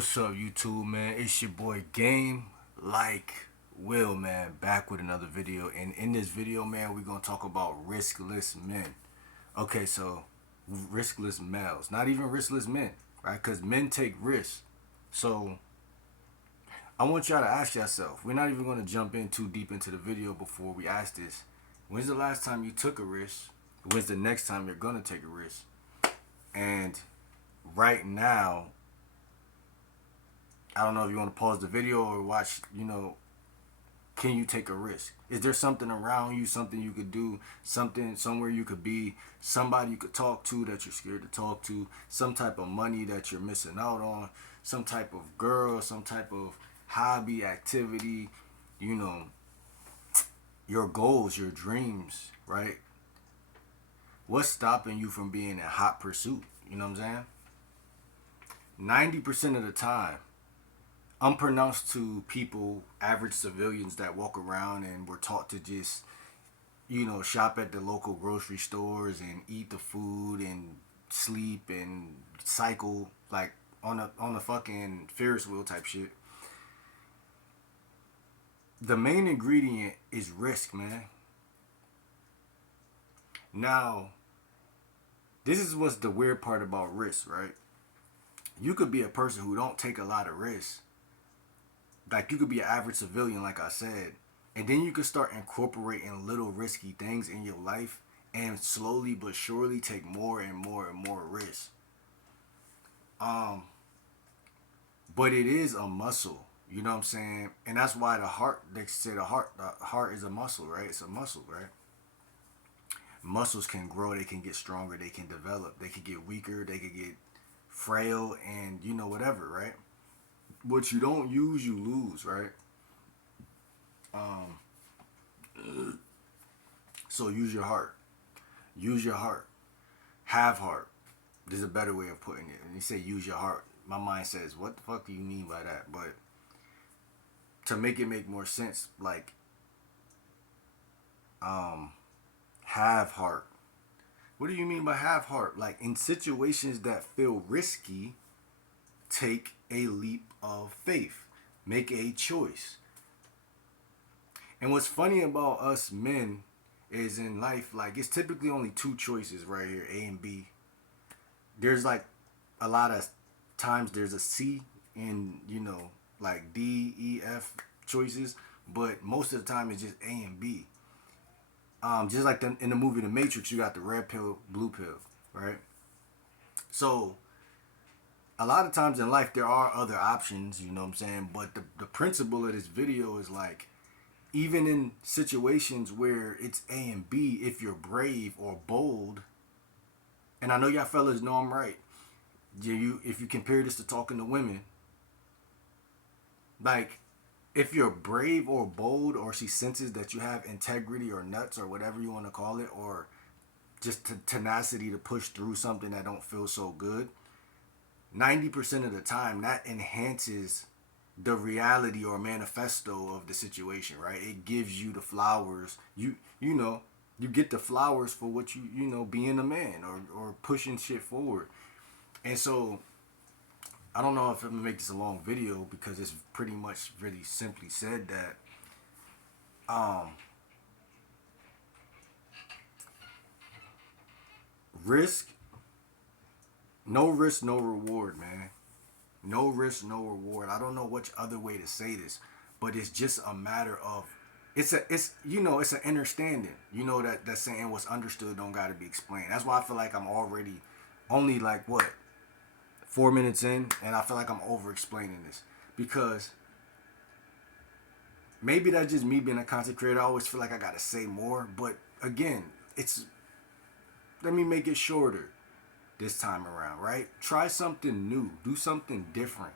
What's up, YouTube, man? It's your boy Game Like Will, man, back with another video. And in this video, man, we're gonna talk about riskless men. Okay, so riskless males, not even riskless men, right? Because men take risks. So I want y'all to ask yourself. We're not even gonna jump in too deep into the video before we ask this. When's the last time you took a risk? When's the next time you're gonna take a risk? And right now, I don't know if you want to pause the video or watch, can you take a risk? Is there something around you, something you could do, something somewhere you could be, somebody you could talk to that you're scared to talk to, some type of money that you're missing out on, some type of girl, some type of hobby, activity, you know, your goals, your dreams, right? What's stopping you from being in hot pursuit? You know what I'm saying? 90% of the time, unpronounced to people, average civilians that walk around and were taught to just, shop at the local grocery stores and eat the food and sleep and cycle like on a fucking Ferris wheel type shit. The main ingredient is risk, man. Now, this is what's the weird part about risk, right? You could be a person who don't take a lot of risks, like you could be an average civilian, like I said, and then you could start incorporating little risky things in your life and slowly but surely take more and more and more risks. Um, but it is a muscle, you know what I'm saying? And that's why they say the heart is a muscle, right? It's a muscle, right? Muscles can grow, they can get stronger, they can develop, they can get weaker, they can get frail, and whatever, right? What you don't use, you lose, right? Um, so use your heart. Use your heart. Have heart. There's a better way of putting it. And you say use your heart. My mind says, what the fuck do you mean by that? But to make it make more sense, like, um, have heart. What do you mean by have heart? Like in situations that feel risky, take a leap of faith. Make a choice. And what's funny about us men is in life, like it's typically only two choices right here, A and B. There's like a lot of times there's a C in, like D, E, F choices, but most of the time it's just A and B. Just like in the movie The Matrix, you got the red pill, blue pill, right? So a lot of times in life there are other options, you know what I'm saying? But the principle of this video is like, even in situations where it's A and B, if you're brave or bold, and I know y'all fellas know I'm right. If you compare this to talking to women, like if you're brave or bold, or she senses that you have integrity or nuts or whatever you want to call it, or just tenacity to push through something that don't feel so good, 90% of the time that enhances the reality or manifesto of the situation, right? It gives you the flowers. You get the flowers for what being a man, or pushing shit forward. And so I don't know if I'm gonna make this a long video, because it's pretty much really simply said that um risk, no risk, no reward, man. No risk, no reward. I don't know which other way to say this, but it's just a matter of it's an understanding. That saying, what's understood don't gotta be explained. That's why I feel like I'm already only like what 4 minutes in, and I feel like I'm over explaining this, because maybe that's just me being a content creator. I always feel like I gotta say more, but again, it's let me make it shorter this time around, right? Try something new, do something different,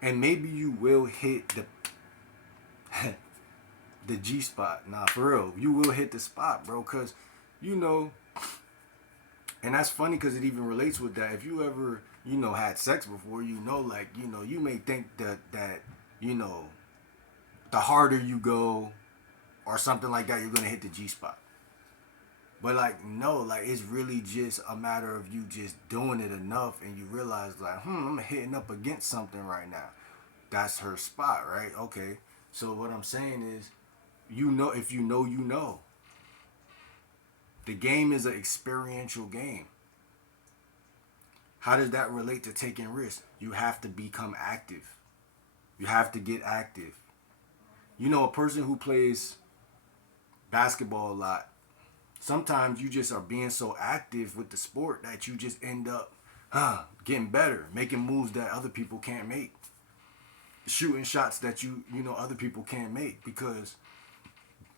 and maybe you will hit the the G spot. Nah, for real, you will hit the spot, bro. Cause you know, and that's funny because it even relates with that. If you ever had sex before, like you may think that you know the harder you go or something like that, you're gonna hit the G spot. But like no, like it's really just a matter of you just doing it enough, and you realize like, I'm hitting up against something right now. That's her spot, right? Okay. So what I'm saying is, if you know, you know. The game is an experiential game. How does that relate to taking risks? You have to become active. You have to get active. A person who plays basketball a lot, sometimes you just are being so active with the sport that you just end up getting better, making moves that other people can't make, shooting shots that other people can't make. Because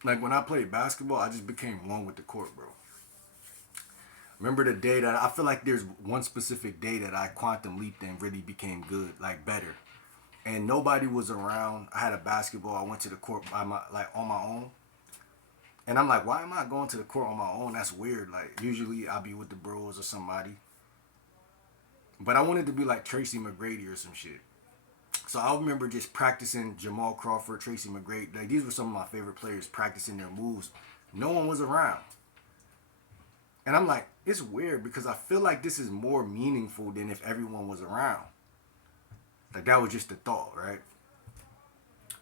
like when I played basketball, I just became one with the court, bro. Remember the day that I feel like there's one specific day that I quantum leaped and really became good, like better. And nobody was around. I had a basketball. I went to the court by on my own. And I'm like, why am I going to the court on my own? That's weird. Like usually I'll be with the bros or somebody. But I wanted to be like Tracy McGrady or some shit. So I remember just practicing Jamal Crawford, Tracy McGrady. Like these were some of my favorite players practicing their moves. No one was around. And I'm like, it's weird because I feel like this is more meaningful than if everyone was around. Like that was just the thought, right?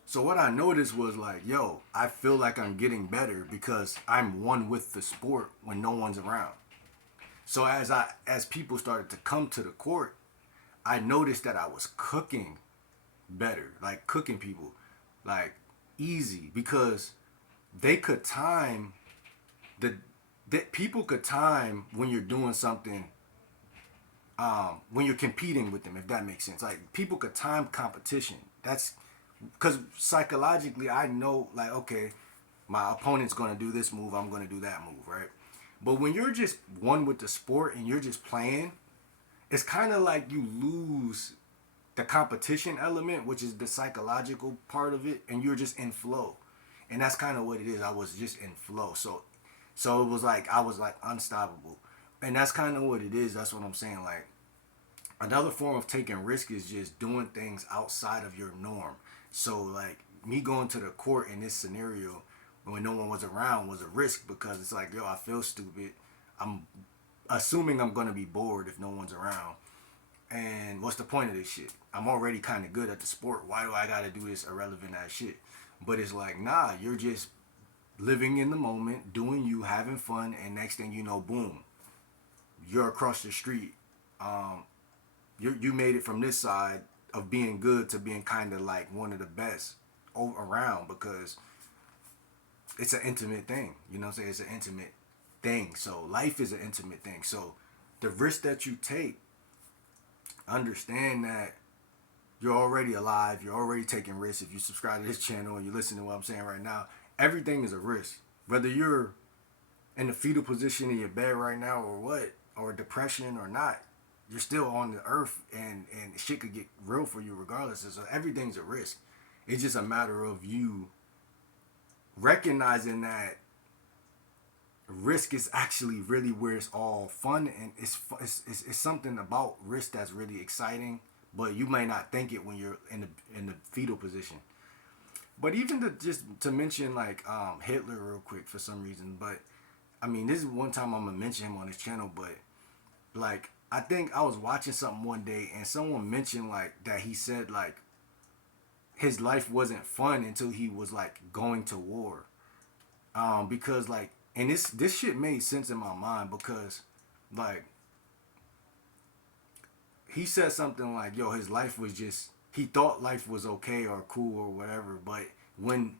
So what I noticed was like, yo, I feel like I'm getting better because I'm one with the sport when no one's around. So as people started to come to the court, I noticed that I was cooking better, like cooking people, like easy because they could time the that people could time when you're doing something when you're competing with them, if that makes sense. Like people could time competition. That's because psychologically I know like, okay, my opponent's gonna do this move, I'm gonna do that move, right? But when you're just one with the sport and you're just playing, it's kind of like you lose the competition element, which is the psychological part of it, and you're just in flow. And that's kind of what it is. I was just in flow. So it was like I was like unstoppable. And that's kind of what it is. That's what I'm saying. Like another form of taking risk is just doing things outside of your norm. So like me going to the court in this scenario when no one was around was a risk because it's like, yo, I feel stupid. I'm assuming I'm gonna be bored if no one's around. And what's the point of this shit? I'm already kind of good at the sport. Why do I gotta do this irrelevant ass shit? But it's like, nah, you're just living in the moment, doing you, having fun, and next thing you know, boom, you're across the street. Um, you made it from this side of being good to being kind of like one of the best around because it's an intimate thing. You know what I'm saying? It's an intimate thing. So life is an intimate thing. So the risk that you take, understand that you're already alive. You're already taking risks. If you subscribe to this channel and you listen to what I'm saying right now, everything is a risk. Whether you're in the fetal position in your bed right now or what, or depression or not, you're still on the earth and shit could get real for you regardless. So everything's a risk. It's just a matter of you recognizing that risk is actually really where it's all fun and it's something about risk that's really exciting, but you may not think it when you're in the fetal position. But even to mention like Hitler real quick for some reason, but I mean this is one time I'm gonna mention him on this channel, but like I think I was watching something one day and someone mentioned like that he said like his life wasn't fun until he was like going to war. Because like and this shit made sense in my mind because like he said something like, yo, his life was just he thought life was okay or cool or whatever, but when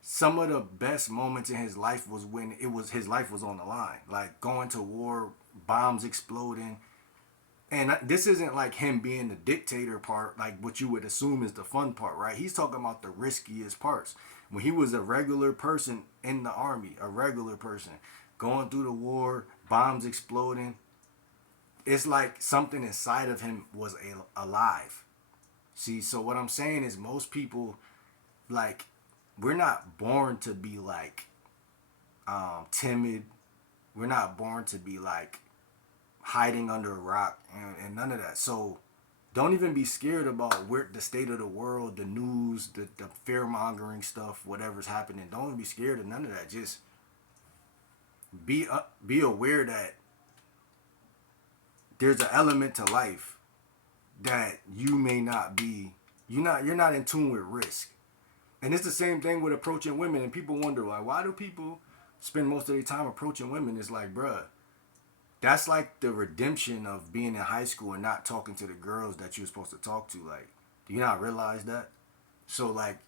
some of the best moments in his life was when it was his life was on the line, like going to war, bombs exploding. And this isn't like him being the dictator part, like what you would assume is the fun part, right? He's talking about the riskiest parts. When he was a regular person in the army, a regular person, going through the war, bombs exploding, it's like something inside of him was alive. See, so what I'm saying is most people, like, we're not born to be like timid. We're not born to be like hiding under a rock and none of that. So don't even be scared about where the state of the world, the news, the fear mongering stuff, whatever's happening. Don't be scared of none of that. Just be aware that there's an element to life that you may not be. You're not in tune with risk. And it's the same thing with approaching women. And people wonder, like, why do people spend most of their time approaching women? It's like, bruh, that's like the redemption of being in high school and not talking to the girls that you were supposed to talk to. Like, do you not realize that? So, like,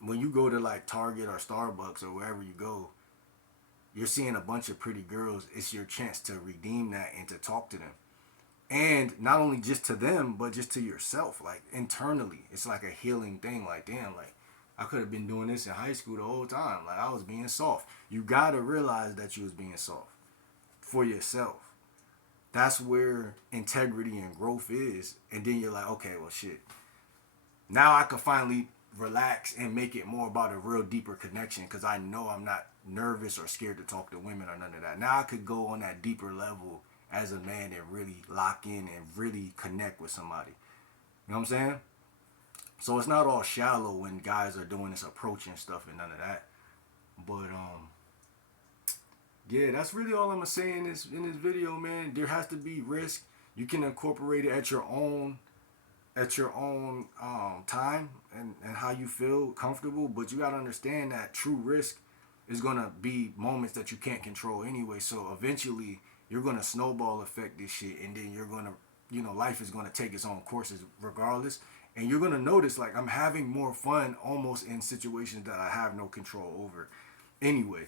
when you go to like Target or Starbucks or wherever you go, you're seeing a bunch of pretty girls. It's your chance to redeem that and to talk to them. And not only just to them, but just to yourself, like internally. It's like a healing thing. Like, damn, like I could have been doing this in high school the whole time. Like I was being soft. You gotta realize that you was being soft for yourself. That's where integrity and growth is. And then you're like, okay, well shit. Now I can finally relax and make it more about a real deeper connection because I know I'm not nervous or scared to talk to women or none of that. Now I could go on that deeper level as a man and really lock in and really connect with somebody. You know what I'm saying? So it's not all shallow when guys are doing this approach and stuff and none of that. But yeah, that's really all I'm gonna say in this video, man. There has to be risk. You can incorporate it at your own time and how you feel comfortable, but you gotta understand that true risk is gonna be moments that you can't control anyway. So eventually you're gonna snowball effect this shit, and then you're gonna, life is gonna take its own courses regardless, and you're gonna notice like I'm having more fun almost in situations that I have no control over anyway.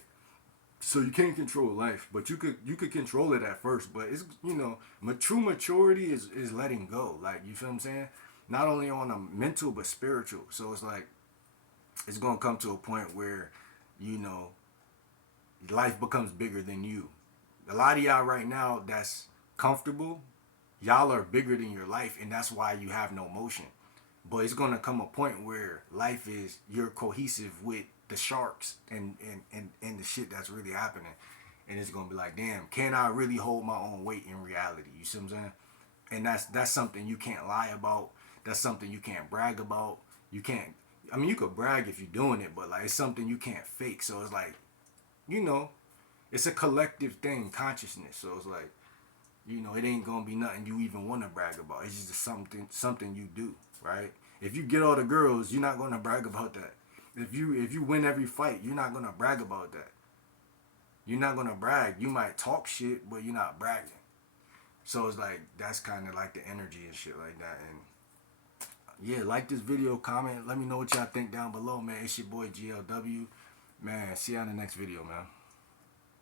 So you can't control life, but you could control it at first. But it's true maturity is letting go. Like you feel what I'm saying? Not only on a mental but spiritual. So it's like it's gonna come to a point where you know life becomes bigger than you. A lot of y'all right now that's comfortable, y'all are bigger than your life, and that's why you have no motion. But it's gonna come a point where life is you're cohesive with the sharks and the shit that's really happening. And it's gonna be like, damn, can I really hold my own weight in reality? You see what I'm saying? And that's something you can't lie about. That's something you can't brag about. You can't I mean you could brag if you're doing it, but like it's something you can't fake. So it's like, you know, it's a collective thing, consciousness. So it's like, it ain't gonna be nothing you even wanna brag about. It's just something you do, right? If you get all the girls, you're not gonna brag about that. If you win every fight, you're not gonna brag about that. You're not gonna brag. You might talk shit, but you're not bragging. So it's like that's kind of like the energy and shit like that. And yeah, like this video, comment, let me know what y'all think down below, man. It's your boy GLW, man. See you on the next video, man.